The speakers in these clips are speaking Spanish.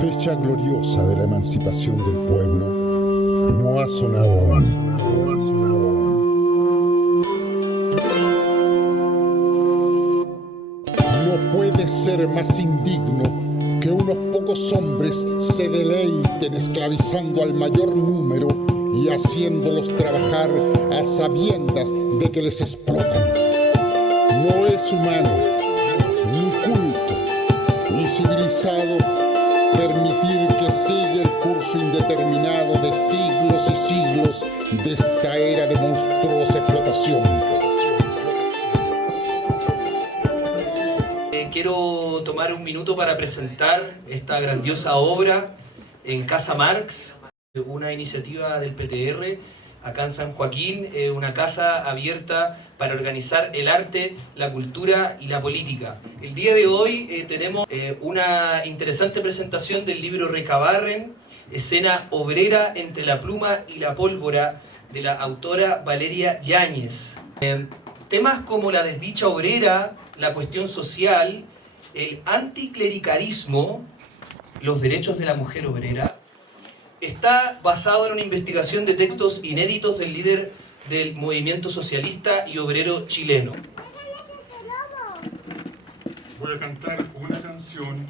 fecha gloriosa de la emancipación del pueblo no ha sonado aún. No puede ser más indigno que unos pocos hombres se deleiten esclavizando al mayor número y haciéndolos trabajar a sabiendas de que les explotan. No es humano, ni culto, ni civilizado permitir que siga el curso indeterminado de siglos y siglos de esta era de monstruosa explotación. Quiero tomar un minuto para presentar esta grandiosa obra en Casa Marx, una iniciativa del PTR acá en San Joaquín, una casa abierta para organizar el arte, la cultura y la política. El día de hoy tenemos una interesante presentación del libro Recabarren, escena obrera entre la pluma y la pólvora, de la autora Valeria Yáñez. Temas como la desdicha obrera, la cuestión social, el anticlericalismo, los derechos de la mujer obrera, está basado en una investigación de textos inéditos del líder del movimiento socialista y obrero chileno. Voy a cantar una canción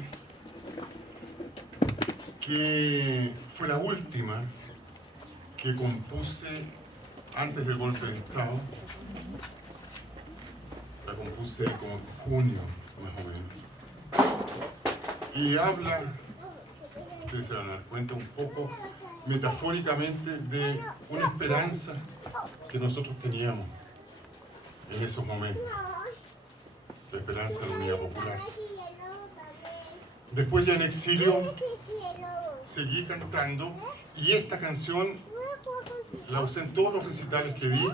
que fue la última que compuse antes del golpe de Estado. La compuse como en junio, más o menos. Y habla, ustedes se van a dar cuenta un poco metafóricamente de una esperanza que nosotros teníamos en esos momentos. La esperanza de la unidad popular. Después ya en exilio seguí cantando y esta canción la usé en todos los recitales que di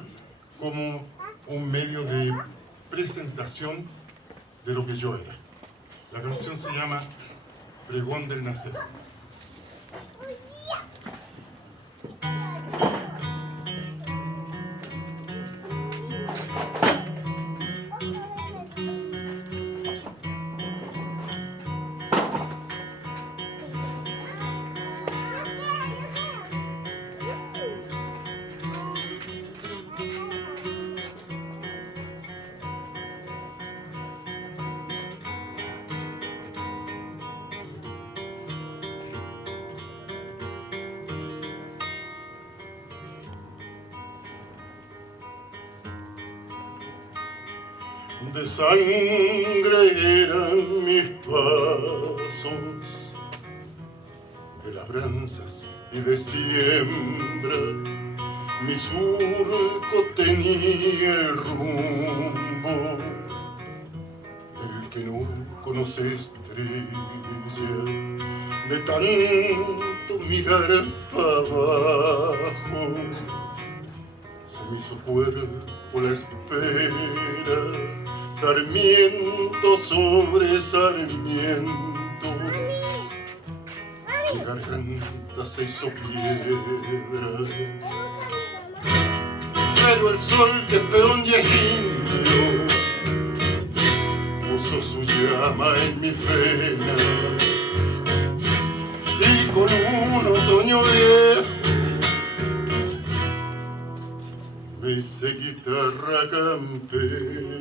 como un medio de presentación de lo que yo era. La canción se llama Pregón del Nacer. De sangre eran mis pasos, de labranzas y de siembra, mi surco tenía el rumbo del que no conoce estrella, de tanto mirar para abajo, se me hizo cuerpo la espera, sarmiento sobre sarmiento, mi garganta se hizo piedra, pero el sol que es peón y es indio puso su llama en mis venas, y con un otoño viejo me hice guitarra campera.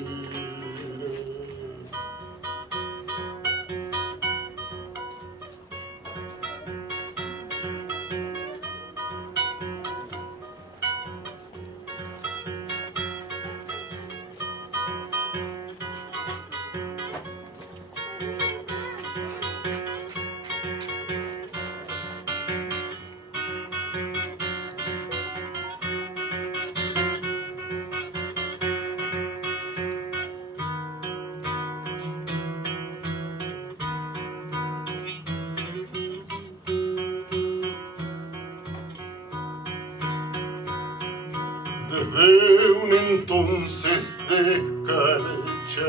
Desde un entonces de escarcha,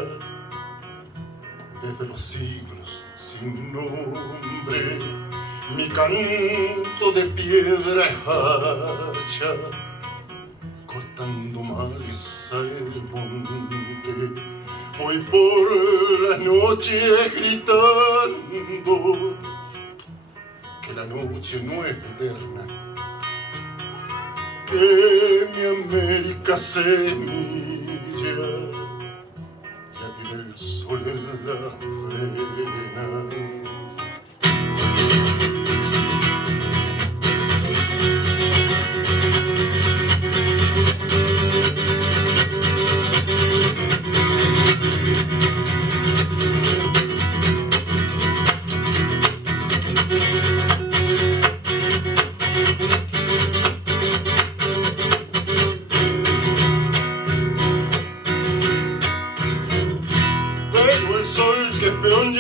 desde los siglos sin nombre, mi canto de piedra es hacha, cortando maleza el monte. Voy por las noches gritando que la noche no es eterna, que mi América semilla ya tiene el sol en las venas.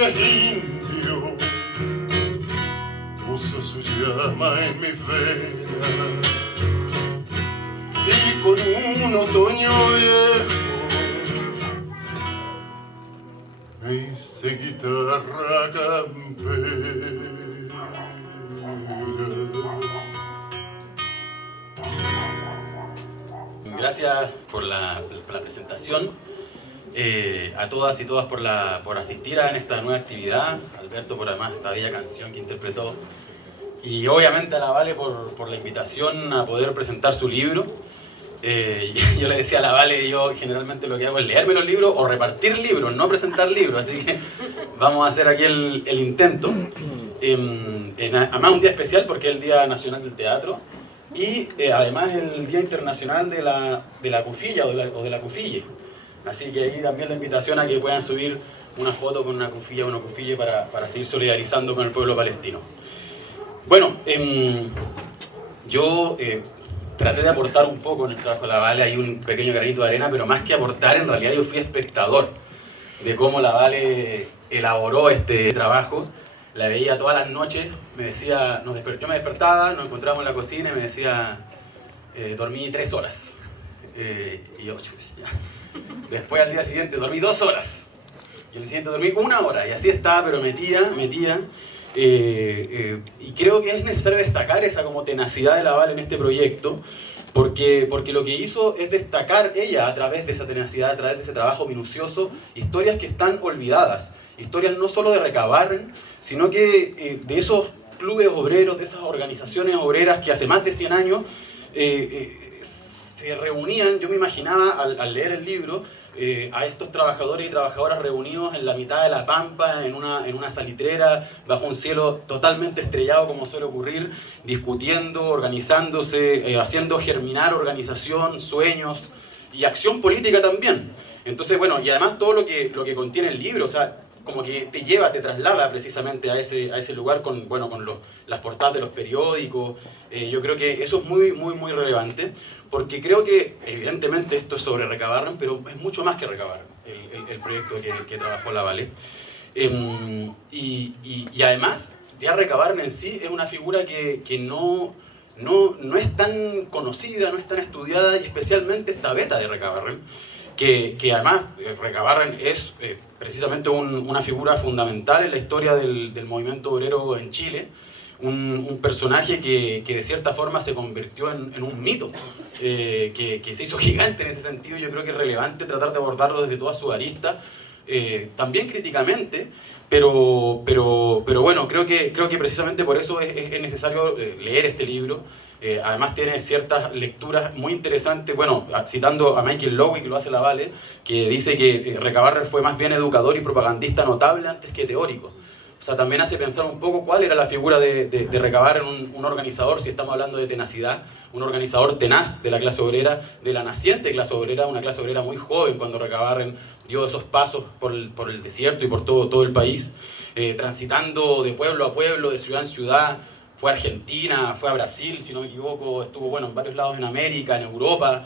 Indio puso su llama en mi vena y con un otoño viejo me hice guitarra campera. Gracias por la presentación. A todas y todas por asistir a esta nueva actividad, Alberto por además esta bella canción que interpretó, y obviamente a la Vale por la invitación a poder presentar su libro. Yo le decía a la Vale, yo generalmente lo que hago es leerme los libros o repartir libros, no presentar libros, así que vamos a hacer aquí el intento. Además un día especial porque es el Día Nacional del Teatro y además el Día Internacional de la Cufilla o de la Cufille. Así que ahí también la invitación a que puedan subir una foto con una cufilla o una cufille para seguir solidarizando con el pueblo palestino. Bueno, yo traté de aportar un poco en el trabajo de la Vale, hay un pequeño granito de arena, pero más que aportar, en realidad yo fui espectador de cómo la Vale elaboró este trabajo. La veía todas las noches, me decía, yo me despertaba, nos encontrábamos en la cocina y me decía, dormí 3 horas. Y yo, ya. Después al día siguiente dormí 2 horas y el siguiente dormí 1 hora y así estaba, pero metía y creo que es necesario destacar esa como tenacidad de la Vale en este proyecto porque lo que hizo es destacar ella a través de esa tenacidad, a través de ese trabajo minucioso, historias que están olvidadas, historias no solo de Recabarren, sino que de esos clubes obreros, de esas organizaciones obreras que hace más de 100 años se reunían. Yo me imaginaba al leer el libro a estos trabajadores y trabajadoras reunidos en la mitad de la pampa, en una salitrera, bajo un cielo totalmente estrellado como suele ocurrir, discutiendo, organizándose, haciendo germinar organización, sueños y acción política también. Entonces, bueno, y además todo lo que contiene el libro, o sea, como que te traslada precisamente a ese lugar con las portadas de los periódicos. Yo creo que eso es muy relevante, porque creo que evidentemente esto es sobre Recabarren, pero es mucho más que Recabarren, el proyecto que trabajó la Vale. Y además, ya Recabarren en sí es una figura que no es tan conocida, no es tan estudiada, y especialmente esta beta de Recabarren, que además Recabarren es precisamente una figura fundamental en la historia del movimiento obrero en Chile, un personaje que de cierta forma se convirtió en un mito, que se hizo gigante en ese sentido. Yo creo que es relevante tratar de abordarlo desde todas sus aristas, también críticamente, pero bueno, creo que precisamente por eso es necesario leer este libro. Además tiene ciertas lecturas muy interesantes, bueno, citando a Michael Lowy, que lo hace la Vale, que dice que Recabarren fue más bien educador y propagandista notable antes que teórico. O sea, también hace pensar un poco cuál era la figura de Recabarren, un organizador, si estamos hablando de tenacidad, un organizador tenaz de la clase obrera, de la naciente clase obrera, una clase obrera muy joven cuando Recabarren dio esos pasos por el desierto y por todo el país, transitando de pueblo a pueblo, de ciudad en ciudad. Fue a Argentina, fue a Brasil, si no me equivoco, estuvo en varios lados en América, en Europa,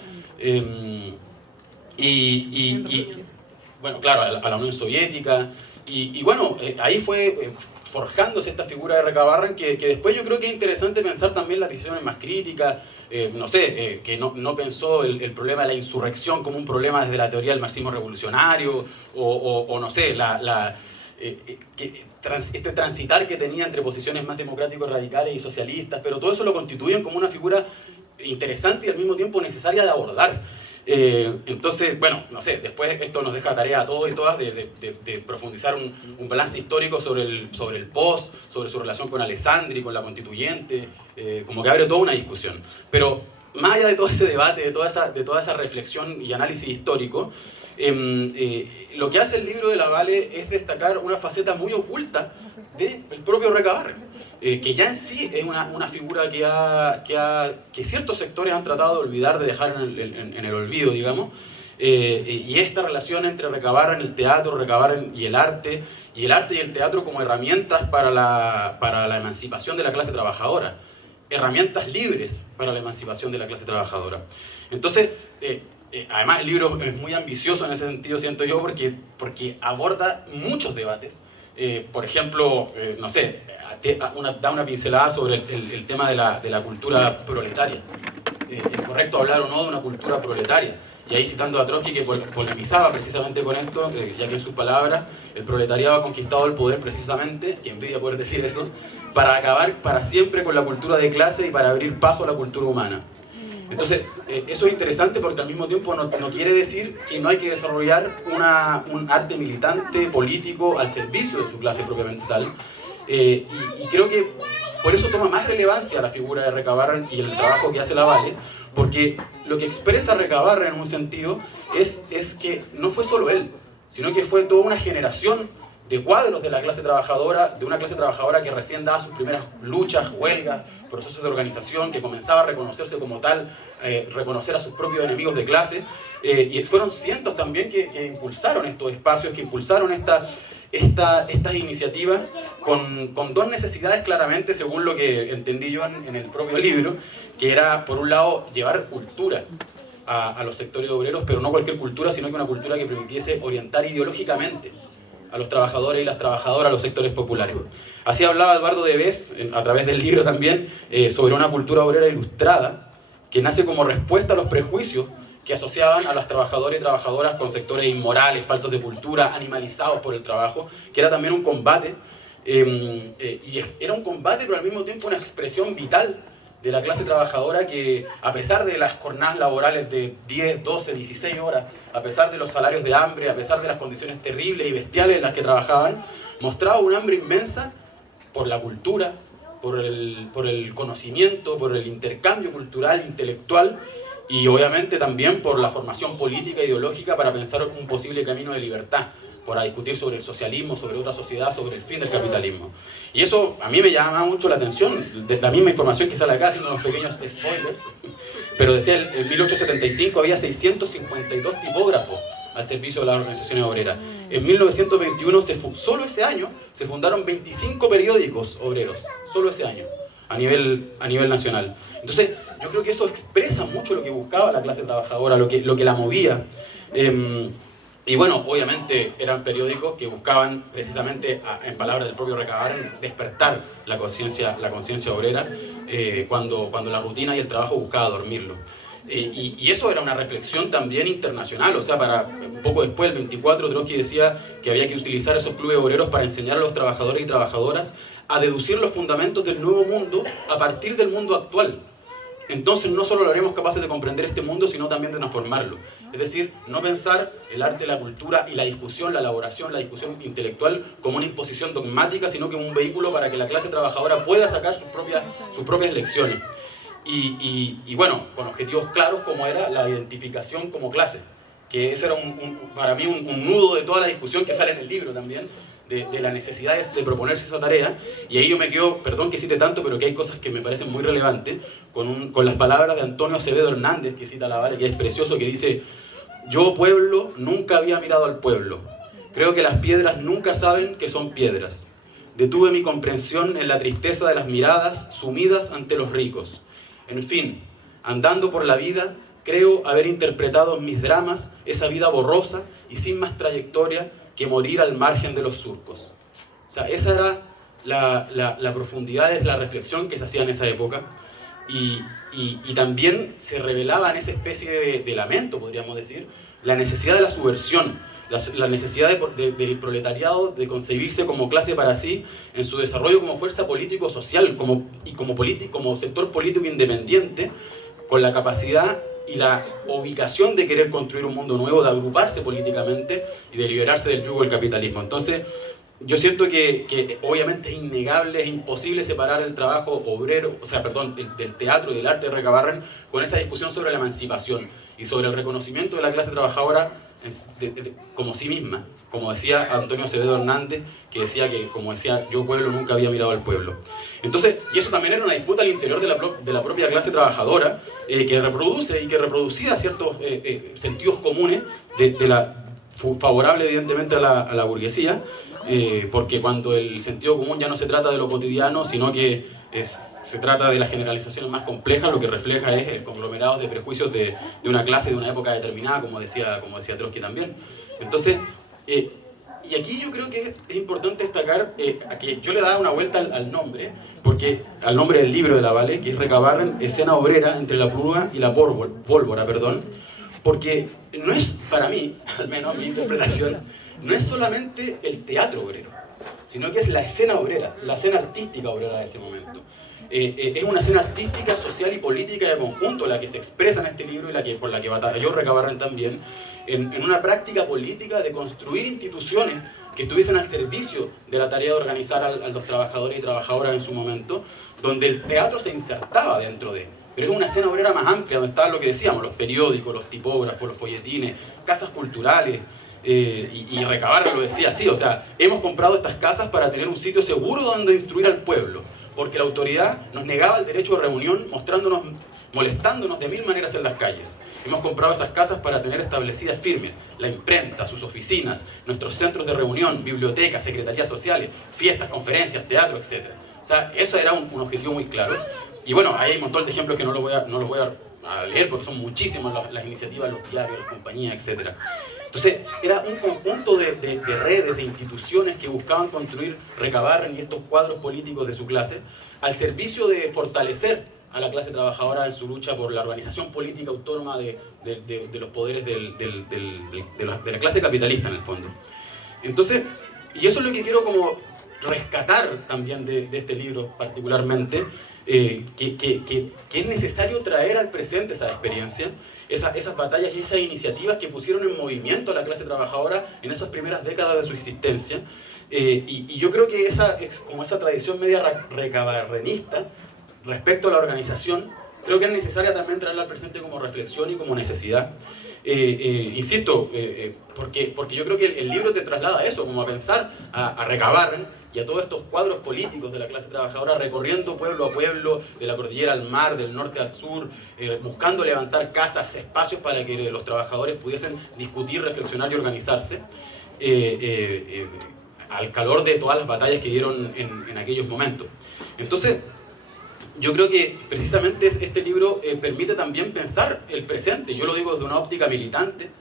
bueno, claro, a la Unión Soviética, y bueno, ahí fue forjándose esta figura de Recabarren, que después yo creo que es interesante pensar también las visiones más críticas, que no pensó el problema de la insurrección como un problema desde la teoría del marxismo revolucionario, o no sé, este transitar que tenía entre posiciones más democráticos, radicales y socialistas, pero todo eso lo constituyen como una figura interesante y al mismo tiempo necesaria de abordar. Entonces, bueno, no sé, después esto nos deja tarea a todos y todas de profundizar un balance histórico sobre el post, sobre su relación con Alessandri, con la constituyente, como que abre toda una discusión. Pero más allá de todo ese debate, de toda esa reflexión y análisis histórico, lo que hace el libro de Lavalle es destacar una faceta muy oculta del propio Recabarren. Que ya en sí es una figura que ciertos sectores han tratado de olvidar, de dejar en el olvido, digamos, y esta relación entre Recabarren, el teatro, Recabarren y el arte y el teatro como herramientas para la emancipación de la clase trabajadora, herramientas libres para la emancipación de la clase trabajadora. Entonces, además el libro es muy ambicioso en ese sentido, siento yo, porque aborda muchos debates. Por ejemplo, no sé, da una pincelada sobre el tema de la cultura proletaria. ¿Es correcto hablar o no de una cultura proletaria? Y ahí citando a Trotsky, que polemizaba precisamente con esto, ya que en sus palabras el proletariado ha conquistado el poder precisamente, que envidia poder decir eso, para acabar para siempre con la cultura de clase y para abrir paso a la cultura humana. Entonces, eso es interesante porque al mismo tiempo no quiere decir que no hay que desarrollar un arte militante, político, al servicio de su clase propiamente tal. Y creo que por eso toma más relevancia la figura de Recabarren y el trabajo que hace Lavalle, porque lo que expresa Recabarren en un sentido es que no fue solo él, sino que fue toda una generación de cuadros de la clase trabajadora, de una clase trabajadora que recién daba sus primeras luchas, huelgas, procesos de organización, que comenzaba a reconocerse como tal, reconocer a sus propios enemigos de clase, y fueron cientos también que impulsaron estos espacios, que impulsaron estas iniciativas con dos necesidades claramente, según lo que entendí yo en el propio libro, que era, por un lado, llevar cultura a los sectores obreros, pero no cualquier cultura, sino que una cultura que permitiese orientar ideológicamente a los trabajadores y las trabajadoras, a los sectores populares. Así hablaba Eduardo Debes, a través del libro también, sobre una cultura obrera ilustrada, que nace como respuesta a los prejuicios que asociaban a las trabajadoras y trabajadoras con sectores inmorales, faltos de cultura, animalizados por el trabajo, que era también un combate, y era un combate, pero al mismo tiempo una expresión vital de la clase trabajadora que, a pesar de las jornadas laborales de 10, 12, 16 horas, a pesar de los salarios de hambre, a pesar de las condiciones terribles y bestiales en las que trabajaban, mostraba un hambre inmensa por la cultura, por el conocimiento, por el intercambio cultural, intelectual, y obviamente también por la formación política e ideológica para pensar un posible camino de libertad, para discutir sobre el socialismo, sobre otra sociedad, sobre el fin del capitalismo. Y eso a mí me llama mucho la atención, de la misma información que sale acá, haciendo unos pequeños spoilers, pero decía, en 1875 había 652 tipógrafos al servicio de las organizaciones obreras. En 1921, solo ese año, se fundaron 25 periódicos obreros, solo ese año, a nivel nacional. Entonces, yo creo que eso expresa mucho lo que buscaba la clase trabajadora, lo que la movía. Y bueno, obviamente eran periódicos que buscaban precisamente, en palabras del propio Recabarren, despertar la conciencia obrera cuando la rutina y el trabajo buscaba dormirlo. Y eso era una reflexión también internacional, o sea, un poco después, el 24, Trotsky decía que había que utilizar esos clubes obreros para enseñar a los trabajadores y trabajadoras a deducir los fundamentos del nuevo mundo a partir del mundo actual. Entonces no solo lo haremos capaces de comprender este mundo, sino también de transformarlo. Es decir, no pensar el arte, la cultura y la discusión, la elaboración, la discusión intelectual como una imposición dogmática, sino como un vehículo para que la clase trabajadora pueda sacar sus propias lecciones. Y bueno, con objetivos claros como era la identificación como clase, que ese era para mí un nudo de toda la discusión que sale en el libro también, de la necesidad de proponerse esa tarea. Y ahí yo me quedo, perdón que cite tanto, pero que hay cosas que me parecen muy relevantes, con las palabras de Antonio Acevedo Hernández, que cita Lavalle, que es precioso, que dice: yo, pueblo, nunca había mirado al pueblo. Creo que las piedras nunca saben que son piedras. Detuve mi comprensión en la tristeza de las miradas sumidas ante los ricos. En fin, andando por la vida, creo haber interpretado en mis dramas esa vida borrosa y sin más trayectoria que morir al margen de los surcos. O sea, esa era la profundidad de la reflexión que se hacía en esa época, y también se revelaba en esa especie de lamento, podríamos decir, la necesidad de la subversión, la necesidad del proletariado de concebirse como clase para sí, en su desarrollo como fuerza político-social, como sector político independiente, con la capacidad y la ubicación de querer construir un mundo nuevo, de agruparse políticamente y de liberarse del yugo del capitalismo. Entonces, yo siento que obviamente es innegable, es imposible separar el trabajo obrero, o sea, perdón, del teatro y del arte de Recabarren con esa discusión sobre la emancipación y sobre el reconocimiento de la clase trabajadora como sí misma. Como decía Antonio Acevedo Hernández, que decía que, como decía, yo pueblo nunca había mirado al pueblo. Entonces, y eso también era una disputa al interior de la propia clase trabajadora, que reproduce y que reproducía ciertos sentidos comunes favorable evidentemente a la burguesía, porque cuando el sentido común ya no se trata de lo cotidiano, sino que se trata de las generalizaciones más complejas, lo que refleja es el conglomerado de prejuicios de una clase de una época determinada, como decía Trotsky también. Entonces, y aquí yo creo que es importante destacar que yo le daba una vuelta al nombre, porque al nombre del libro de la Vale, que es Recabarren, escena obrera entre la purga y la pólvora, porque no es, para mí, al menos mi interpretación, no es solamente el teatro obrero, sino que es la escena obrera, la escena artística obrera de ese momento. Es una escena artística, social y política de conjunto la que se expresa en este libro y por la que batalló Recabarren también, en una práctica política de construir instituciones que estuviesen al servicio de la tarea de organizar a los trabajadores y trabajadoras en su momento, donde el teatro se insertaba dentro de. Pero es una escena obrera más amplia, donde estaban lo que decíamos, los periódicos, los tipógrafos, los folletines, casas culturales, y Recabarren lo decía así, o sea, hemos comprado estas casas para tener un sitio seguro donde instruir al pueblo, porque la autoridad nos negaba el derecho de reunión, molestándonos de mil maneras en las calles. Hemos comprado esas casas para tener establecidas firmes la imprenta, sus oficinas, nuestros centros de reunión, bibliotecas, secretarías sociales, fiestas, conferencias, teatro, etc. O sea, eso era un objetivo muy claro. Y bueno, ahí hay un montón de ejemplos que no los voy a leer porque son muchísimas las iniciativas, los diarios, las compañías, etc. Entonces, era un conjunto de redes, de instituciones que buscaban construir Recabarren y estos cuadros políticos de su clase al servicio de fortalecer a la clase trabajadora en su lucha por la organización política autónoma de los poderes de la clase capitalista en el fondo. Entonces, y eso es lo que quiero como rescatar también de este libro particularmente, que es necesario traer al presente esa experiencia, esas batallas y esas iniciativas que pusieron en movimiento a la clase trabajadora en esas primeras décadas de su existencia. Y yo creo que esa tradición media recabarrenista respecto a la organización, creo que es necesaria también traerla al presente como reflexión y como necesidad. Insisto, porque yo creo que el libro te traslada eso, como a pensar a Recabarren y a todos estos cuadros políticos de la clase trabajadora recorriendo pueblo a pueblo, de la cordillera al mar, del norte al sur, buscando levantar casas, espacios para que los trabajadores pudiesen discutir, reflexionar y organizarse, al calor de todas las batallas que dieron en aquellos momentos. Entonces, yo creo que precisamente este libro permite también pensar el presente, yo lo digo desde una óptica militante,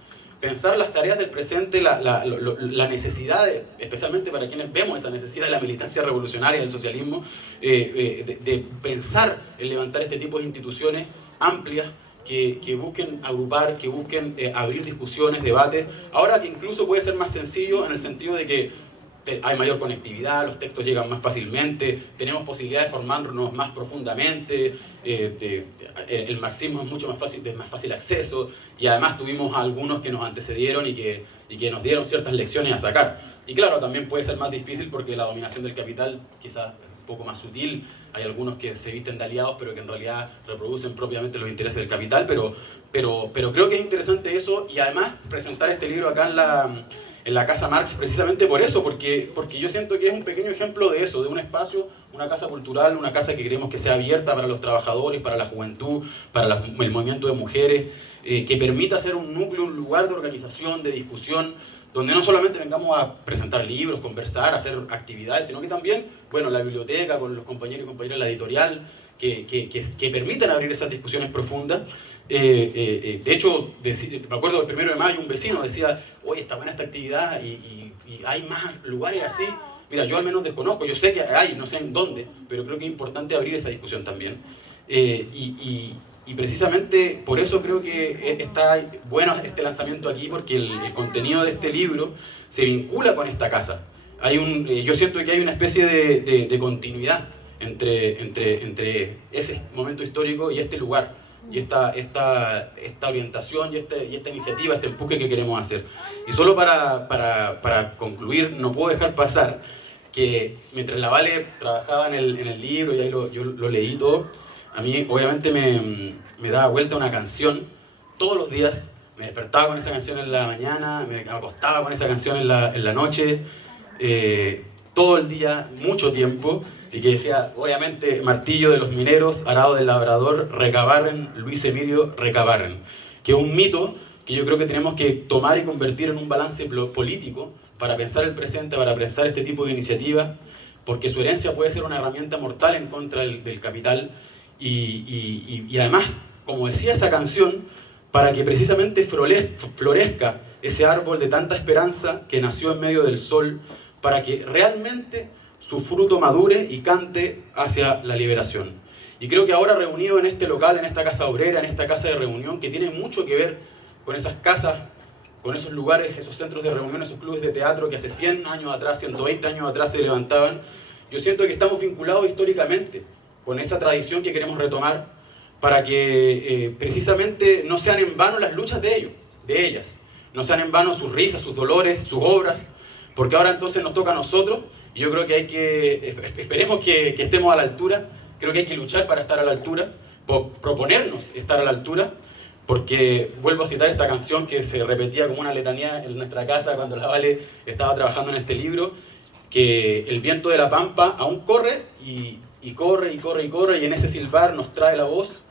pensar las tareas del presente, la necesidad, especialmente para quienes vemos esa necesidad de la militancia revolucionaria del socialismo, de pensar en levantar este tipo de instituciones amplias que busquen agrupar, que busquen abrir discusiones, debates, ahora que incluso puede ser más sencillo en el sentido de que hay mayor conectividad, los textos llegan más fácilmente, tenemos posibilidad de formarnos más profundamente, el marxismo es mucho más fácil, de más fácil acceso, y además tuvimos a algunos que nos antecedieron y que nos dieron ciertas lecciones a sacar. Y claro, también puede ser más difícil porque la dominación del capital quizás es un poco más sutil, hay algunos que se visten de aliados pero que en realidad reproducen propiamente los intereses del capital, pero creo que es interesante eso, y además presentar este libro acá en la Casa Marx, precisamente por eso, porque yo siento que es un pequeño ejemplo de eso, de un espacio, una casa cultural, una casa que queremos que sea abierta para los trabajadores, para la juventud, para el movimiento de mujeres, que permita ser un núcleo, un lugar de organización, de discusión, donde no solamente vengamos a presentar libros, conversar, hacer actividades, sino que también, bueno, la biblioteca, con los compañeros y compañeras de la editorial, que permitan abrir esas discusiones profundas. De hecho, me acuerdo del 1 de mayo un vecino decía, oye, está buena esta actividad y hay más lugares así. Mira, yo al menos desconozco, yo sé que hay, no sé en dónde, pero creo que es importante abrir esa discusión también. Y precisamente por eso creo que está bueno este lanzamiento aquí, porque el contenido de este libro se vincula con esta casa. Yo siento que hay una especie de continuidad entre ese momento histórico y este lugar. y esta orientación y esta iniciativa, este empuje que queremos hacer. Y solo para concluir, no puedo dejar pasar que mientras la Vale trabajaba en el libro, y ahí yo lo leí todo, a mí obviamente me daba vuelta una canción todos los días. Me despertaba con esa canción en la mañana, me acostaba con esa canción en la noche, todo el día, mucho tiempo, y que decía, obviamente, martillo de los mineros, arado del labrador, Recabarren, Luis Emilio Recabarren, que es un mito que yo creo que tenemos que tomar y convertir en un balance político para pensar el presente, para pensar este tipo de iniciativas, porque su herencia puede ser una herramienta mortal en contra del capital, y además, como decía esa canción, para que precisamente florezca ese árbol de tanta esperanza que nació en medio del sol, para que realmente su fruto madure y cante hacia la liberación. Y creo que ahora reunido en este local, en esta casa obrera, en esta casa de reunión, que tiene mucho que ver con esas casas, con esos lugares, esos centros de reunión, esos clubes de teatro que hace 100 años atrás, 120 años atrás se levantaban, yo siento que estamos vinculados históricamente con esa tradición que queremos retomar, para que precisamente no sean en vano las luchas de ellas, no sean en vano sus risas, sus dolores, sus obras, porque ahora entonces nos toca a nosotros, y yo creo que esperemos que estemos a la altura, creo que hay que luchar para estar a la altura, proponernos estar a la altura, porque vuelvo a citar esta canción que se repetía como una letanía en nuestra casa cuando la Vale estaba trabajando en este libro, que el viento de la pampa aún corre, y corre, y corre, y corre, y en ese silbar nos trae la voz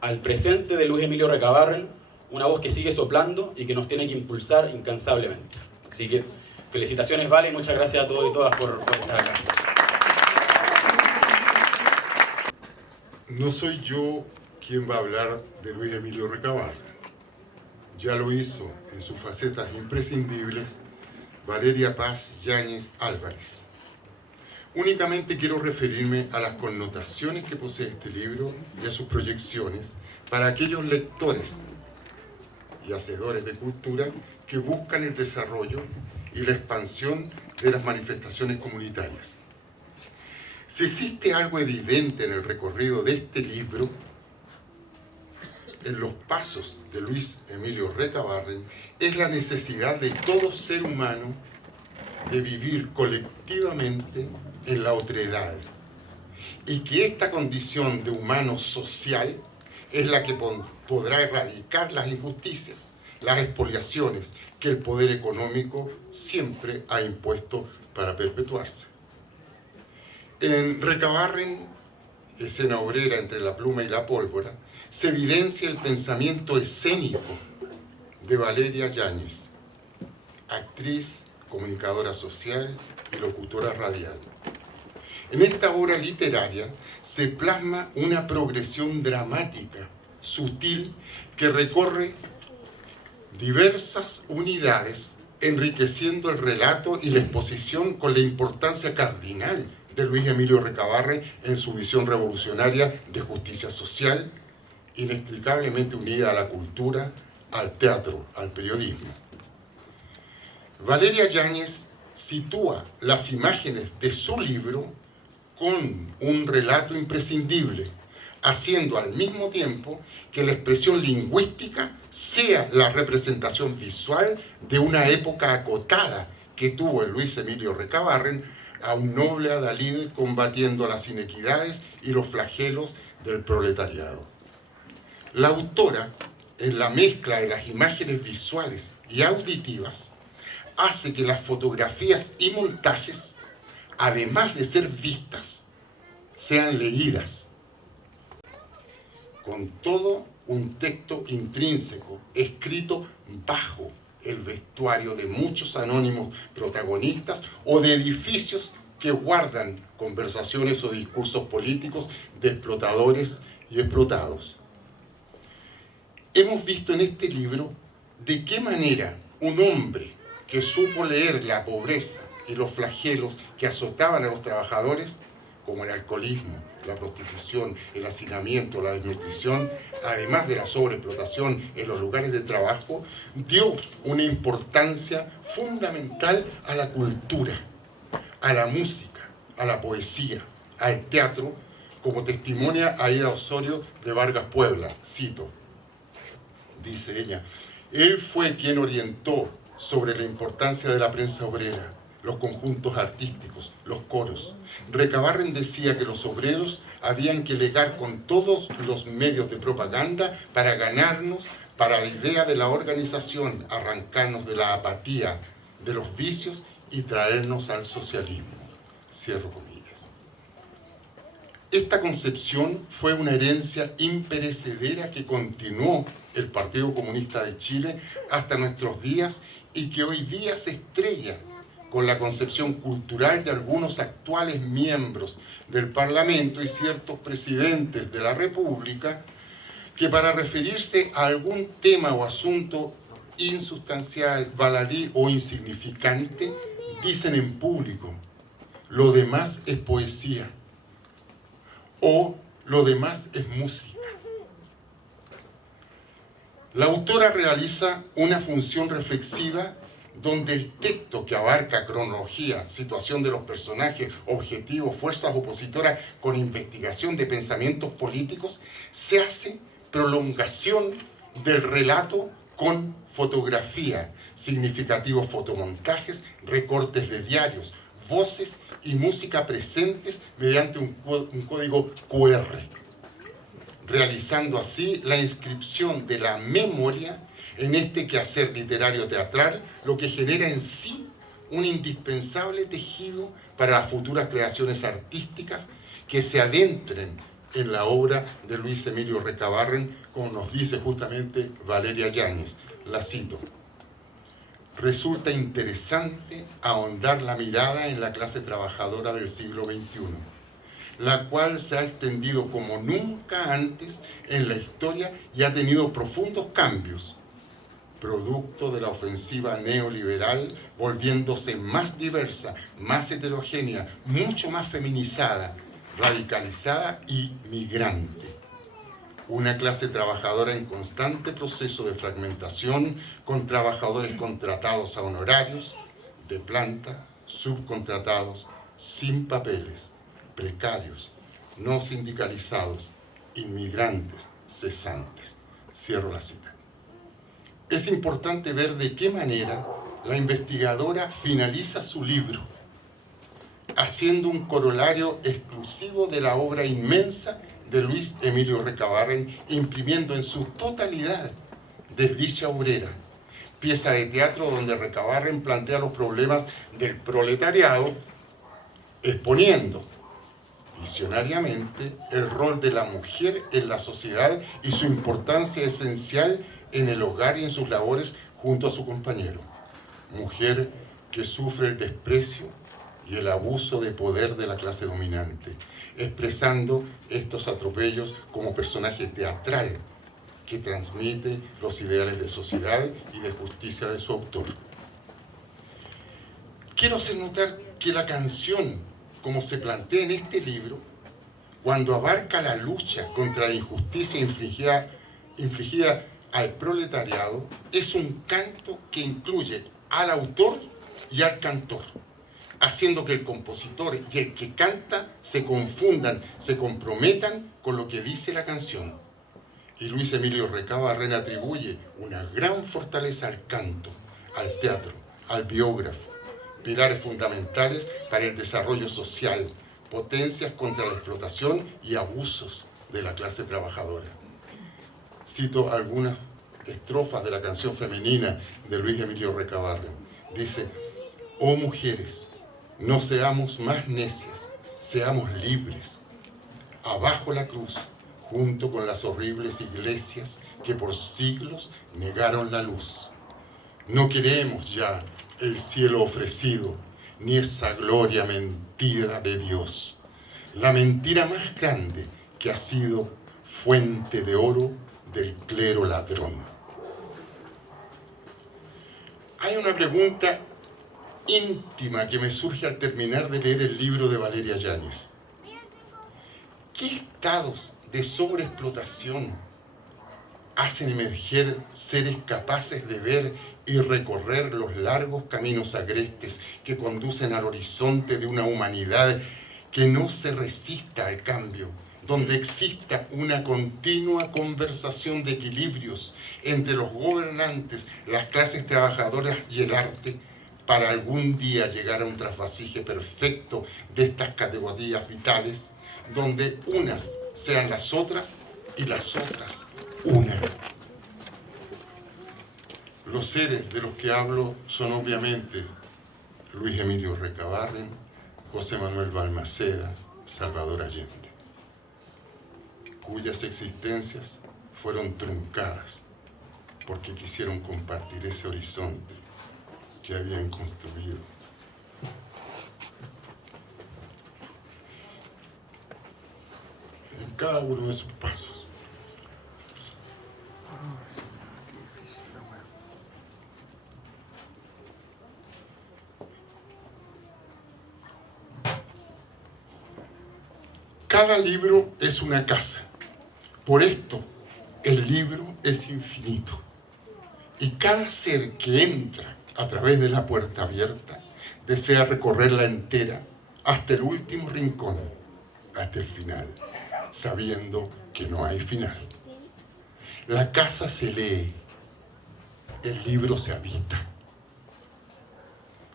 al presente de Luis Emilio Recabarren, una voz que sigue soplando y que nos tiene que impulsar incansablemente. Así que felicitaciones, Vale, y muchas gracias a todos y todas por estar acá. No soy yo quien va a hablar de Luis Emilio Recabarren. Ya lo hizo en sus facetas imprescindibles Valeria Paz Yáñez Álvarez. Únicamente quiero referirme a las connotaciones que posee este libro y a sus proyecciones para aquellos lectores y hacedores de cultura que buscan el desarrollo y la expansión de las manifestaciones comunitarias. Si existe algo evidente en el recorrido de este libro, en los pasos de Luis Emilio Recabarren, es la necesidad de todo ser humano de vivir colectivamente en la otredad, y que esta condición de humano social es la que podrá erradicar las injusticias, las expoliaciones que el poder económico siempre ha impuesto para perpetuarse. En Recabarren, escena obrera entre la pluma y la pólvora, se evidencia el pensamiento escénico de Valeria Yáñez, actriz, comunicadora social y locutora radial. En esta obra literaria se plasma una progresión dramática, sutil, que recorre diversas unidades, enriqueciendo el relato y la exposición con la importancia cardinal de Luis Emilio Recabarren en su visión revolucionaria de justicia social, inextricablemente unida a la cultura, al teatro, al periodismo. Valeria Yáñez sitúa las imágenes de su libro con un relato imprescindible, haciendo al mismo tiempo que la expresión lingüística sea la representación visual de una época acotada que tuvo en Luis Emilio Recabarren a un noble adalid combatiendo las inequidades y los flagelos del proletariado. La autora, en la mezcla de las imágenes visuales y auditivas, hace que las fotografías y montajes, además de ser vistas, sean leídas, con todo un texto intrínseco, escrito bajo el vestuario de muchos anónimos protagonistas o de edificios que guardan conversaciones o discursos políticos de explotadores y explotados. Hemos visto en este libro de qué manera un hombre que supo leer la pobreza y los flagelos que azotaban a los trabajadores, como el alcoholismo, la prostitución, el hacinamiento, la desnutrición, además de la sobreexplotación en los lugares de trabajo, dio una importancia fundamental a la cultura, a la música, a la poesía, al teatro, como testimonia Aída Osorio de Vargas Puebla. Cito, dice ella, él fue quien orientó sobre la importancia de la prensa obrera, los conjuntos artísticos, los coros. Recabarren decía que los obreros habían que legar con todos los medios de propaganda para ganarnos para la idea de la organización, arrancarnos de la apatía, de los vicios y traernos al socialismo. Cierro comillas. Esta concepción fue una herencia imperecedera que continuó el Partido Comunista de Chile hasta nuestros días y que hoy día se estrella con la concepción cultural de algunos actuales miembros del Parlamento y ciertos presidentes de la República, que para referirse a algún tema o asunto insustancial, baladí o insignificante, dicen en público, lo demás es poesía, o lo demás es música. La autora realiza una función reflexiva donde el texto, que abarca cronología, situación de los personajes, objetivos, fuerzas opositoras con investigación de pensamientos políticos, se hace prolongación del relato con fotografía, significativos fotomontajes, recortes de diarios, voces y música presentes mediante un código QR, realizando así la inscripción de la memoria en este quehacer literario teatral, lo que genera en sí un indispensable tejido para las futuras creaciones artísticas que se adentren en la obra de Luis Emilio Recabarren, como nos dice justamente Valeria Yáñez. La cito. Resulta interesante ahondar la mirada en la clase trabajadora del siglo XXI, la cual se ha extendido como nunca antes en la historia y ha tenido profundos cambios, producto de la ofensiva neoliberal, volviéndose más diversa, más heterogénea, mucho más feminizada, radicalizada y migrante. Una clase trabajadora en constante proceso de fragmentación, con trabajadores contratados a honorarios, de planta, subcontratados, sin papeles, precarios, no sindicalizados, inmigrantes, cesantes. Cierro la cita. Es importante ver de qué manera la investigadora finaliza su libro, haciendo un corolario exclusivo de la obra inmensa de Luis Emilio Recabarren, imprimiendo en su totalidad Desdicha Obrera, pieza de teatro donde Recabarren plantea los problemas del proletariado, exponiendo visionariamente el rol de la mujer en la sociedad y su importancia esencial en el hogar y en sus labores junto a su compañero. Mujer que sufre el desprecio y el abuso de poder de la clase dominante, expresando estos atropellos como personaje teatral que transmite los ideales de sociedad y de justicia de su autor. Quiero hacer notar que la canción, como se plantea en este libro, cuando abarca la lucha contra la injusticia infligida al proletariado, es un canto que incluye al autor y al cantor, haciendo que el compositor y el que canta se confundan, se comprometan con lo que dice la canción. Y Luis Emilio Recabarren atribuye una gran fortaleza al canto, al teatro, al biógrafo, pilares fundamentales para el desarrollo social, potencias contra la explotación y abusos de la clase trabajadora. Cito algunas estrofas de la canción femenina de Luis Emilio Recabarren. Dice: oh mujeres, no seamos más necias, seamos libres. Abajo la cruz, junto con las horribles iglesias que por siglos negaron la luz. No queremos ya el cielo ofrecido, ni esa gloria mentira de Dios. La mentira más grande que ha sido fuente de oro del clero ladrón. Hay una pregunta íntima que me surge al terminar de leer el libro de Valeria Yáñez. ¿Qué estados de sobreexplotación hacen emerger seres capaces de ver y recorrer los largos caminos agrestes que conducen al horizonte de una humanidad que no se resista al cambio donde exista una continua conversación de equilibrios entre los gobernantes, las clases trabajadoras y el arte, para algún día llegar a un trasvasije perfecto de estas categorías vitales, donde unas sean las otras y las otras una. Los seres de los que hablo son obviamente Luis Emilio Recabarren, José Manuel Balmaceda, Salvador Allende, cuyas existencias fueron truncadas porque quisieron compartir ese horizonte que habían construido. En cada uno de sus pasos. Cada libro es una casa. Por esto, el libro es infinito. Y cada ser que entra a través de la puerta abierta desea recorrerla entera hasta el último rincón, hasta el final, sabiendo que no hay final. La casa se lee, el libro se habita.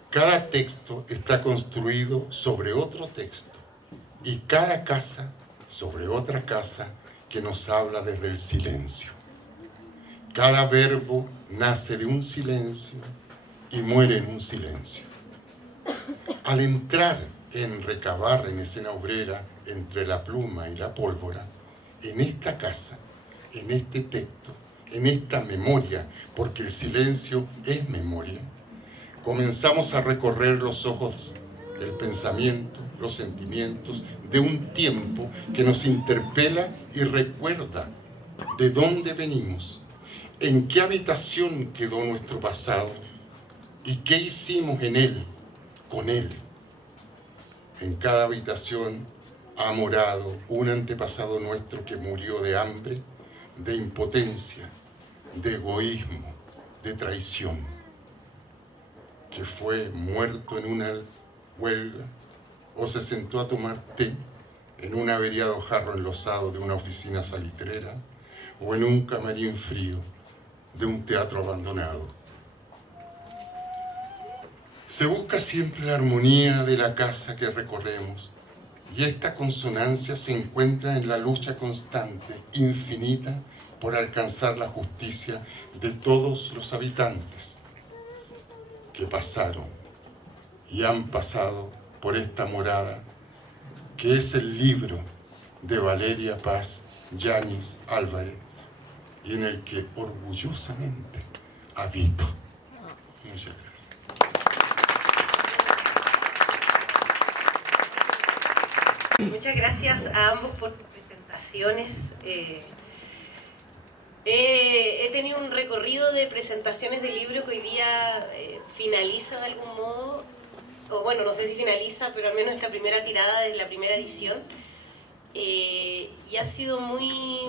Cada texto está construido sobre otro texto y cada casa sobre otra casa que nos habla desde el silencio. Cada verbo nace de un silencio y muere en un silencio. Al entrar en Recabarren, escena obrera, entre la pluma y la pólvora, en esta casa, en este texto, en esta memoria, porque el silencio es memoria, comenzamos a recorrer los ojos del pensamiento, los sentimientos de un tiempo que nos interpela y recuerda de dónde venimos, en qué habitación quedó nuestro pasado y qué hicimos en él, con él. En cada habitación ha morado un antepasado nuestro que murió de hambre, de impotencia, de egoísmo, de traición, que fue muerto en una huelga o se sentó a tomar té en un averiado jarro enlosado de una oficina salitrera o en un camarín frío de un teatro abandonado. Se busca siempre la armonía de la casa que recorremos y esta consonancia se encuentra en la lucha constante, infinita, por alcanzar la justicia de todos los habitantes que pasaron y han pasado por esta morada que es el libro de Valeria Paz Yáñez Álvarez y en el que orgullosamente habito. Muchas gracias. Muchas gracias a ambos por sus presentaciones. He tenido un recorrido de presentaciones del libro que hoy día finaliza de algún modo, o bueno, no sé si finaliza, pero al menos esta primera tirada de la primera edición. Y ha sido muy,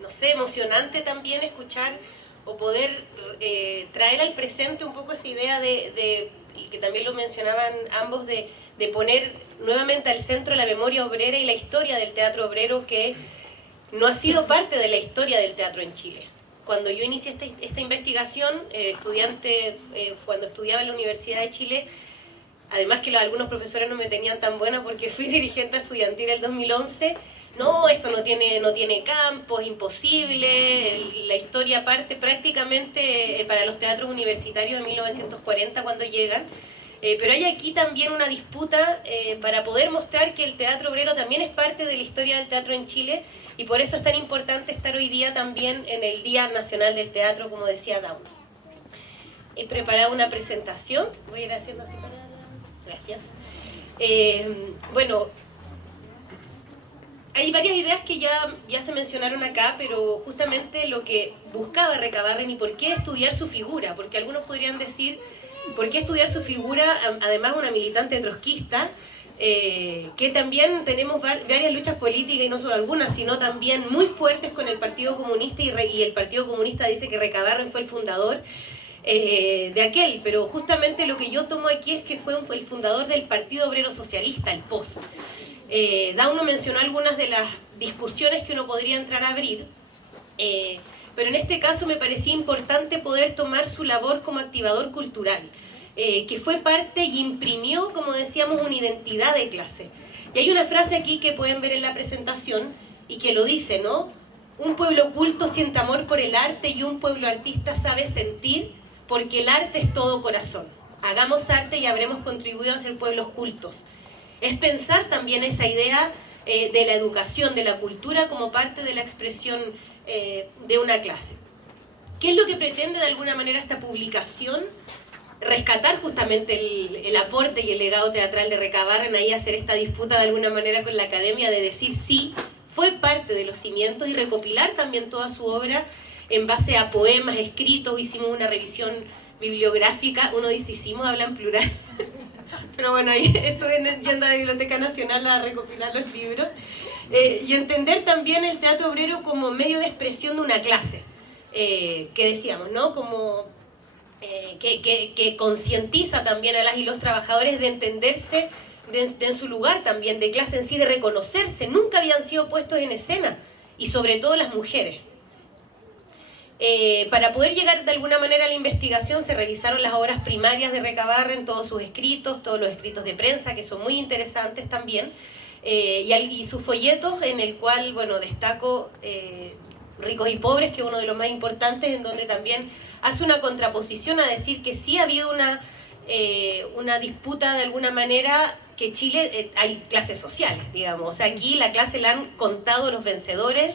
no sé, emocionante también escuchar o poder traer al presente un poco esa idea y que también lo mencionaban ambos, de poner nuevamente al centro la memoria obrera y la historia del teatro obrero, que no ha sido parte de la historia del teatro en Chile. Cuando yo inicié esta investigación, cuando estudiaba en la Universidad de Chile, además que algunos profesores no me tenían tan buena porque fui dirigente estudiantil en el 2011, no, esto no tiene campo, es imposible, la historia parte prácticamente para los teatros universitarios en 1940 cuando llegan. Pero hay aquí también una disputa para poder mostrar que el teatro obrero también es parte de la historia del teatro en Chile, y por eso es tan importante estar hoy día también en el Día Nacional del Teatro, como decía Dawn. He preparado una presentación, voy a ir haciendo así para gracias. Bueno, hay varias ideas que ya se mencionaron acá, pero justamente lo que buscaba Recabarren y por qué estudiar su figura, porque algunos podrían decir, ¿por qué estudiar su figura? Además, una militante trotskista, que también tenemos varias luchas políticas, y no solo algunas, sino también muy fuertes con el Partido Comunista, y el Partido Comunista dice que Recabarren fue el fundador de aquel, pero justamente lo que yo tomo aquí es que fue el fundador del Partido Obrero Socialista, el POS. Dauno mencionó algunas de las discusiones que uno podría entrar a abrir, pero en este caso me parecía importante poder tomar su labor como activador cultural, que fue parte y imprimió, como decíamos, una identidad de clase. Y hay una frase aquí que pueden ver en la presentación y que lo dice, ¿no? Un pueblo culto siente amor por el arte y un pueblo artista sabe sentir porque el arte es todo corazón. Hagamos arte y habremos contribuido a ser pueblos cultos. Es pensar también esa idea de la educación, de la cultura como parte de la expresión de una clase. ¿Qué es lo que pretende de alguna manera esta publicación? Rescatar justamente el aporte y el legado teatral de Recabarren, ahí hacer esta disputa de alguna manera con la academia de decir sí, fue parte de los cimientos, y recopilar también toda su obra en base a poemas escritos. Hicimos una revisión bibliográfica, uno dice hicimos, habla en plural, pero bueno, ahí estoy yendo a la Biblioteca Nacional a recopilar los libros, y entender también el teatro obrero como medio de expresión de una clase, que decíamos, ¿no? Como que concientiza también a las y los trabajadores de entenderse en su lugar también, de clase en sí, de reconocerse. Nunca habían sido puestos en escena, y sobre todo las mujeres. Para poder llegar de alguna manera a la investigación se revisaron las obras primarias de Recabarren, todos sus escritos, todos los escritos de prensa, que son muy interesantes también, y sus folletos, en el cual, bueno, destaco Ricos y Pobres, que es uno de los más importantes, en donde también hace una contraposición a decir que sí ha habido una disputa de alguna manera, que Chile hay clases sociales, digamos. O sea, aquí la clase la han contado los vencedores,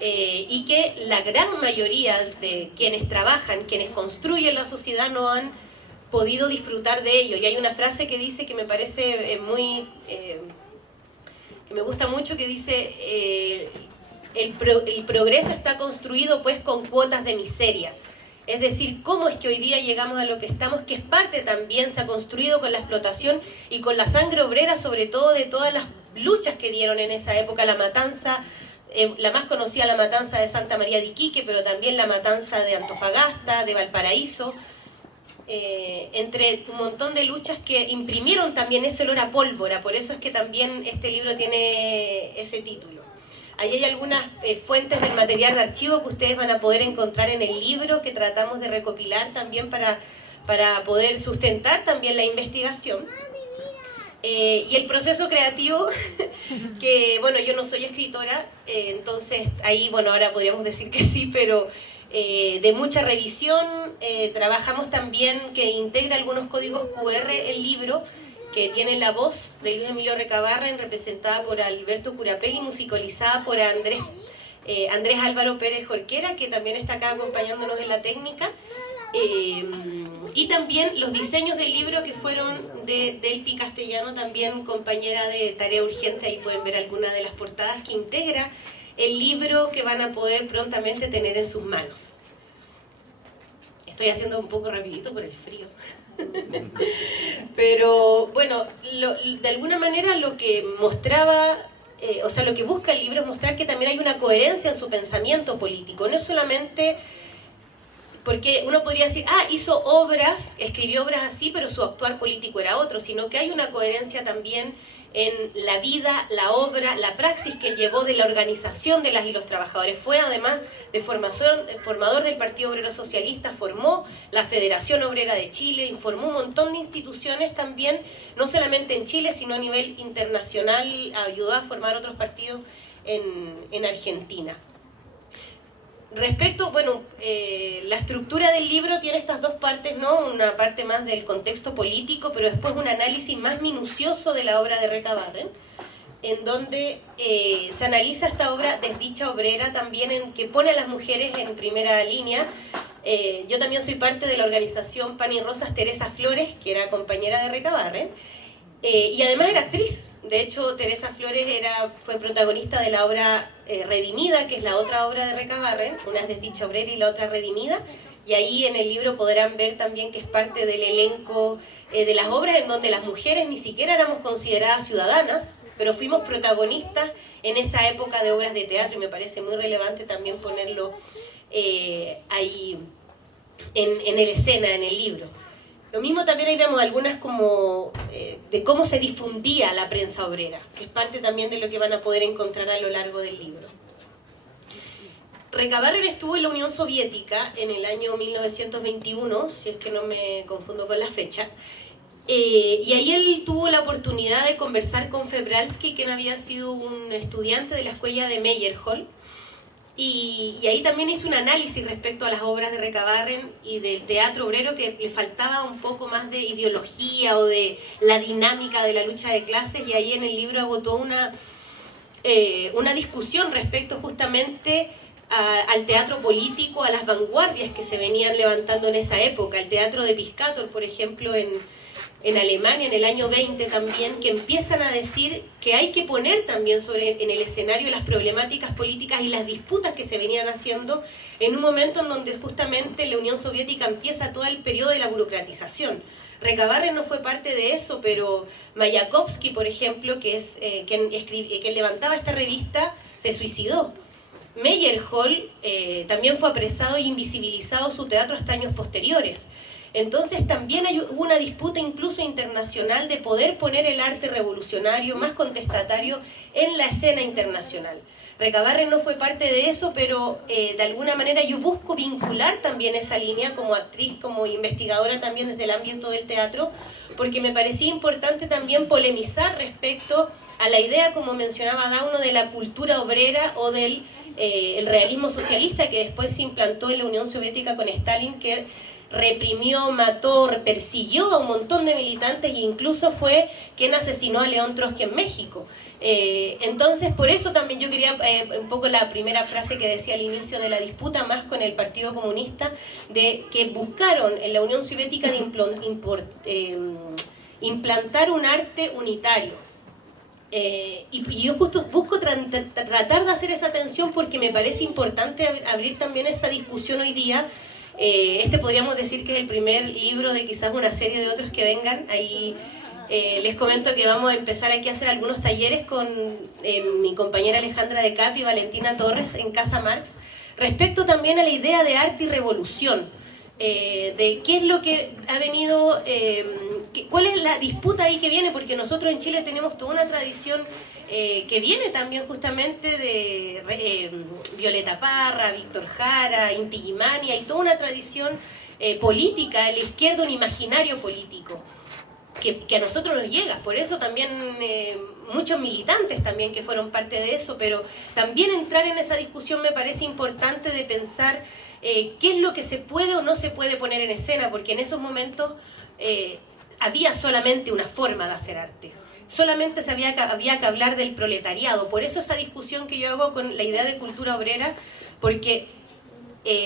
y que la gran mayoría de quienes trabajan, quienes construyen la sociedad, no han podido disfrutar de ello. Y hay una frase que dice, que me parece que me gusta mucho, que dice el progreso está construido pues con cuotas de miseria. Es decir, cómo es que hoy día llegamos a lo que estamos, que es parte también, se ha construido con la explotación y con la sangre obrera, sobre todo de todas las luchas que dieron en esa época, la matanza, la más conocida, la matanza de Santa María de Iquique, pero también la matanza de Antofagasta, de Valparaíso, entre un montón de luchas que imprimieron también ese olor a pólvora. Por eso es que también este libro tiene ese título. Ahí hay algunas fuentes del material de archivo que ustedes van a poder encontrar en el libro, que tratamos de recopilar también para poder sustentar también la investigación. Y el proceso creativo, que bueno, yo no soy escritora, entonces ahí, bueno, ahora podríamos decir que sí, pero de mucha revisión. Trabajamos también que integra algunos códigos QR el libro, que tiene la voz de Luis Emilio Recabarren, representada por Alberto Curapelli, musicalizada por Andrés Álvaro Pérez Jorquera, que también está acá acompañándonos en la técnica. Y también los diseños del libro, que fueron de Delpi Castellano, también compañera de Tarea Urgente. Ahí pueden ver algunas de las portadas que integra el libro, que van a poder prontamente tener en sus manos. Estoy haciendo un poco rapidito por el frío. Pero bueno, de alguna manera lo que mostraba, o sea, lo que busca el libro es mostrar que también hay una coherencia en su pensamiento político. No es solamente porque uno podría decir, hizo obras, escribió obras así, pero su actuar político era otro, sino que hay una coherencia también en la vida, la obra, la praxis que llevó de la organización de las y los trabajadores. Fue además de formador del Partido Obrero Socialista, formó la Federación Obrera de Chile, informó un montón de instituciones también, no solamente en Chile, sino a nivel internacional, ayudó a formar otros partidos en Argentina. Respecto, bueno, la estructura del libro tiene estas dos partes, ¿no? Una parte más del contexto político, pero después un análisis más minucioso de la obra de Recabarren, en donde se analiza esta obra desdicha obrera también, en que pone a las mujeres en primera línea. Yo también soy parte de la organización Pan y Rosas Teresa Flores, que era compañera de Recabarren, y además era actriz. De hecho, Teresa Flores fue protagonista de la obra Redimida, que es la otra obra de Recabarren, una es Desdicha Obrera y la otra Redimida, y ahí en el libro podrán ver también que es parte del elenco de las obras en donde las mujeres ni siquiera éramos consideradas ciudadanas, pero fuimos protagonistas en esa época de obras de teatro, y me parece muy relevante también ponerlo ahí en el escena, en el libro. Lo mismo también ahí vemos algunas como de cómo se difundía la prensa obrera, que es parte también de lo que van a poder encontrar a lo largo del libro. Recabarren estuvo en la Unión Soviética en el año 1921, si es que no me confundo con la fecha, y ahí él tuvo la oportunidad de conversar con Febralski, quien había sido un estudiante de la escuela de Meyerhold, y ahí también hizo un análisis respecto a las obras de Recabarren y del teatro obrero, que le faltaba un poco más de ideología o de la dinámica de la lucha de clases, y ahí en el libro agotó una discusión respecto justamente al teatro político, a las vanguardias que se venían levantando en esa época, el teatro de Piscator, por ejemplo, en Alemania en el año 20 también, que empiezan a decir que hay que poner también en el escenario las problemáticas políticas y las disputas que se venían haciendo en un momento en donde justamente la Unión Soviética empieza todo el periodo de la burocratización. Recabarren no fue parte de eso, pero Mayakovsky, por ejemplo, que es quien levantaba esta revista, se suicidó. Meyerhold también fue apresado e invisibilizado su teatro hasta años posteriores. Entonces también hubo una disputa incluso internacional de poder poner el arte revolucionario, más contestatario, en la escena internacional. Recabarren no fue parte de eso, pero de alguna manera yo busco vincular también esa línea como actriz, como investigadora también desde el ámbito del teatro, porque me parecía importante también polemizar respecto a la idea, como mencionaba Dauno, de la cultura obrera o del el realismo socialista que después se implantó en la Unión Soviética con Stalin, que reprimió, mató, persiguió a un montón de militantes e incluso fue quien asesinó a León Trotsky en México. Entonces, por eso también yo quería, un poco la primera frase que decía al inicio de la disputa, más con el Partido Comunista, de que buscaron en la Unión Soviética de implantar un arte unitario. Y yo justo busco tratar de hacer esa tensión porque me parece importante abrir también esa discusión hoy día. Podríamos decir que es el primer libro de quizás una serie de otros que vengan. Ahí les comento que vamos a empezar aquí a hacer algunos talleres con mi compañera Alejandra de Cap y Valentina Torres en Casa Marx, respecto también a la idea de arte y revolución. De qué es lo que ha venido, cuál es la disputa ahí que viene, porque nosotros en Chile tenemos toda una tradición que viene también justamente de Violeta Parra, Víctor Jara, Inti Illimani, hay toda una tradición política, de la izquierda, un imaginario político que a nosotros nos llega, por eso también muchos militantes también que fueron parte de eso, pero también entrar en esa discusión me parece importante de pensar qué es lo que se puede o no se puede poner en escena, porque en esos momentos había solamente una forma de hacer arte. Solamente había que hablar del proletariado. Por eso esa discusión que yo hago con la idea de cultura obrera, porque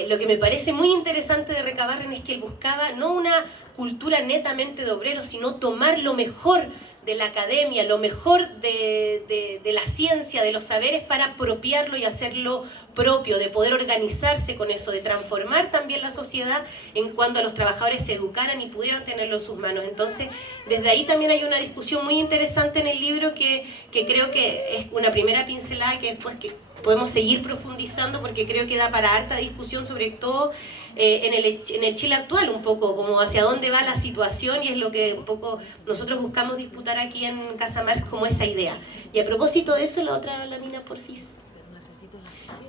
lo que me parece muy interesante de Recabarren es que él buscaba no una cultura netamente de obreros, sino tomar lo mejor de la academia, lo mejor de la ciencia, de los saberes, para apropiarlo y hacerlo propio, de poder organizarse con eso, de transformar también la sociedad en cuanto a los trabajadores se educaran y pudieran tenerlo en sus manos. Entonces, desde ahí también hay una discusión muy interesante en el libro que creo que es una primera pincelada y que después que podemos seguir profundizando, porque creo que da para harta discusión, sobre todo en el Chile actual, un poco como hacia dónde va la situación, y es lo que un poco nosotros buscamos disputar aquí en Casa Marx, como esa idea. Y a propósito de eso, la otra lámina, porfis.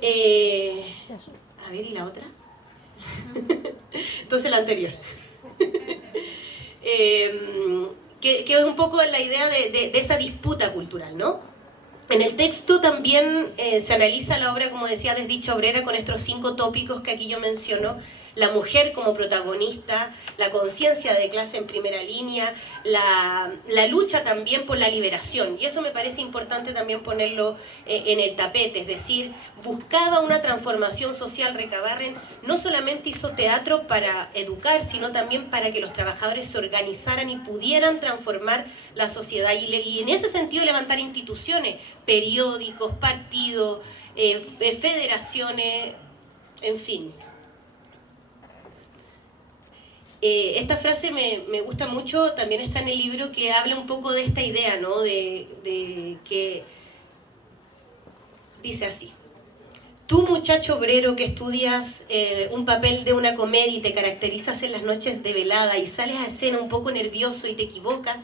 A ver, ¿y la otra? Entonces la anterior. Que es un poco la idea de esa disputa cultural, ¿no? En el texto también se analiza la obra, como decía, Desdicha Obrera, con estos 5 tópicos que aquí yo menciono: la mujer como protagonista, la conciencia de clase en primera línea, la lucha también por la liberación. Y eso me parece importante también ponerlo en el tapete, es decir, buscaba una transformación social. Recabarren no solamente hizo teatro para educar, sino también para que los trabajadores se organizaran y pudieran transformar la sociedad. Y en ese sentido levantar instituciones, periódicos, partidos, federaciones, en fin. Esta frase me gusta mucho, también está en el libro, que habla un poco de esta idea, ¿no? De que dice así: Tú, muchacho obrero que estudias un papel de una comedia y te caracterizas en las noches de velada y sales a escena un poco nervioso y te equivocas,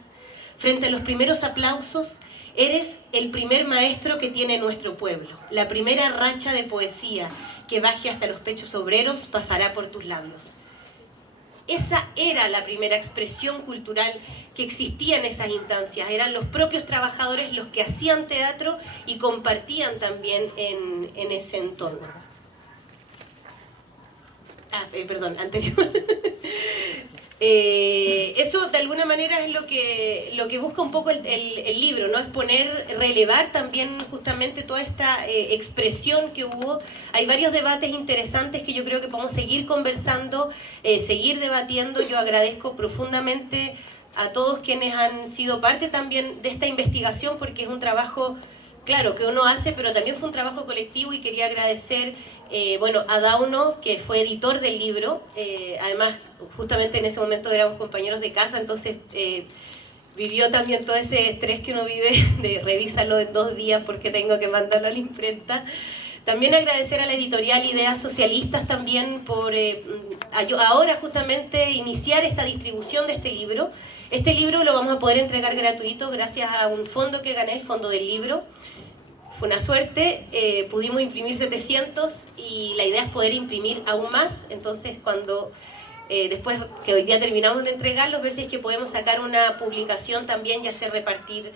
frente a los primeros aplausos, eres el primer maestro que tiene nuestro pueblo. La primera racha de poesía que baje hasta los pechos obreros pasará por tus labios. Esa era la primera expresión cultural que existía en esas instancias. Eran los propios trabajadores los que hacían teatro y compartían también en ese entorno. Perdón, anterior. Eso de alguna manera es lo que busca un poco el libro, ¿no? Es relevar también justamente toda esta expresión que hubo. Hay varios debates interesantes que yo creo que podemos seguir conversando, seguir debatiendo. Yo agradezco profundamente a todos quienes han sido parte también de esta investigación, porque es un trabajo, claro, que uno hace, pero también fue un trabajo colectivo, y quería agradecer a Dauno, que fue editor del libro. Además, justamente en ese momento éramos compañeros de casa, entonces vivió también todo ese estrés que uno vive de revísalo en 2 días porque tengo que mandarlo a la imprenta. También agradecer a la editorial Ideas Socialistas también por ahora justamente iniciar esta distribución de este libro. Este libro lo vamos a poder entregar gratuito gracias a un fondo que gané, el Fondo del Libro. Fue una suerte, pudimos imprimir 700 y la idea es poder imprimir aún más. Entonces, cuando después que hoy día terminamos de entregarlos, ver si es que podemos sacar una publicación también y hacer repartir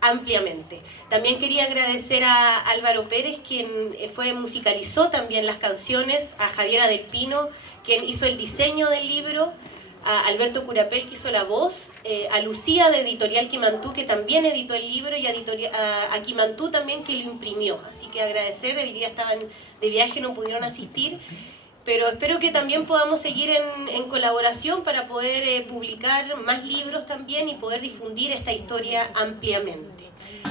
ampliamente. También quería agradecer a Álvaro Pérez, quien musicalizó también las canciones, a Javiera del Pino, quien hizo el diseño del libro, a Alberto Curapel, que hizo la voz, a Lucía de Editorial Quimantú, que también editó el libro, y a Quimantú también, que lo imprimió. Así que agradecer, hoy día estaban de viaje, no pudieron asistir, pero espero que también podamos seguir en colaboración para poder publicar más libros también y poder difundir esta historia ampliamente.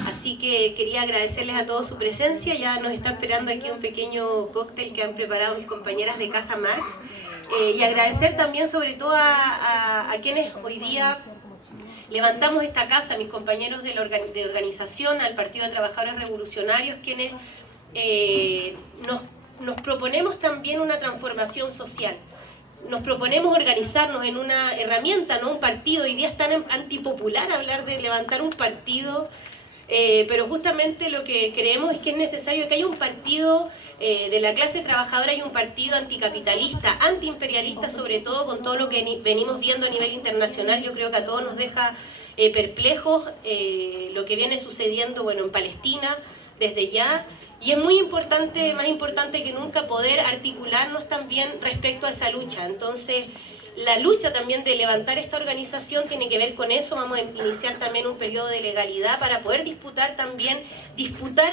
Así que quería agradecerles a todos su presencia. Ya nos está esperando aquí un pequeño cóctel que han preparado mis compañeras de Casa Marx. Y agradecer también sobre todo a quienes hoy día levantamos esta casa, mis compañeros de organización, al Partido de Trabajadores Revolucionarios, quienes nos proponemos también una transformación social. Nos proponemos organizarnos en una herramienta, no un partido. Hoy día es tan antipopular hablar de levantar un partido, pero justamente lo que creemos es que es necesario que haya un partido de la clase trabajadora, y un partido anticapitalista, antiimperialista, sobre todo con todo lo que venimos viendo a nivel internacional. Yo creo que a todos nos deja perplejos lo que viene sucediendo, en Palestina desde ya, y es muy importante, más importante que nunca, poder articularnos también respecto a esa lucha. Entonces, la lucha también de levantar esta organización tiene que ver con eso. Vamos a iniciar también un periodo de legalidad para poder disputar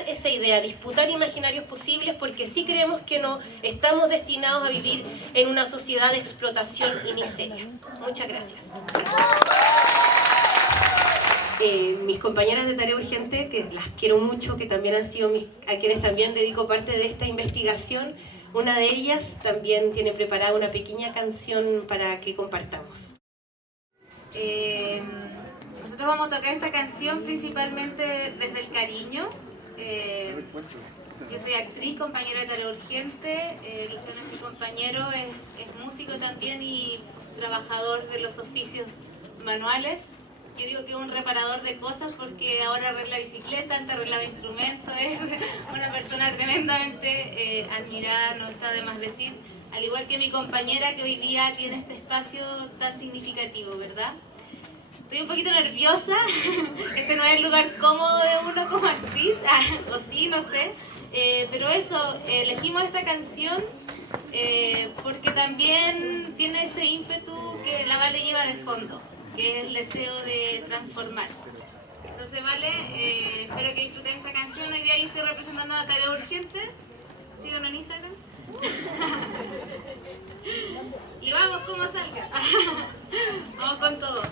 esa idea, disputar imaginarios posibles, porque sí creemos que no estamos destinados a vivir en una sociedad de explotación y miseria. Muchas gracias. Mis compañeras de Tarea Urgente, que las quiero mucho, que también han sido a quienes también dedico parte de esta investigación, una de ellas también tiene preparada una pequeña canción para que compartamos. Nosotros vamos a tocar esta canción principalmente desde el cariño. Yo soy actriz, compañera de Tarea Urgente. Luciano es mi compañero, es músico también y trabajador de los oficios manuales. Yo digo que es un reparador de cosas porque ahora arregla bicicleta, antes arreglaba instrumentos. Es una persona tremendamente admirada, no está de más decir. Al igual que mi compañera que hoy día aquí en este espacio tan significativo, ¿verdad? Estoy un poquito nerviosa. Este no es el lugar cómodo de uno como actriz, o sí, no sé. Pero eso, elegimos esta canción porque también tiene ese ímpetu que la Vale lleva de fondo, que es el deseo de transformar. Entonces, Vale, espero que disfruten esta canción. Hoy día yo estoy representando a Tarea Urgente. Síganos en Instagram. Y vamos como salga. Vamos con todo.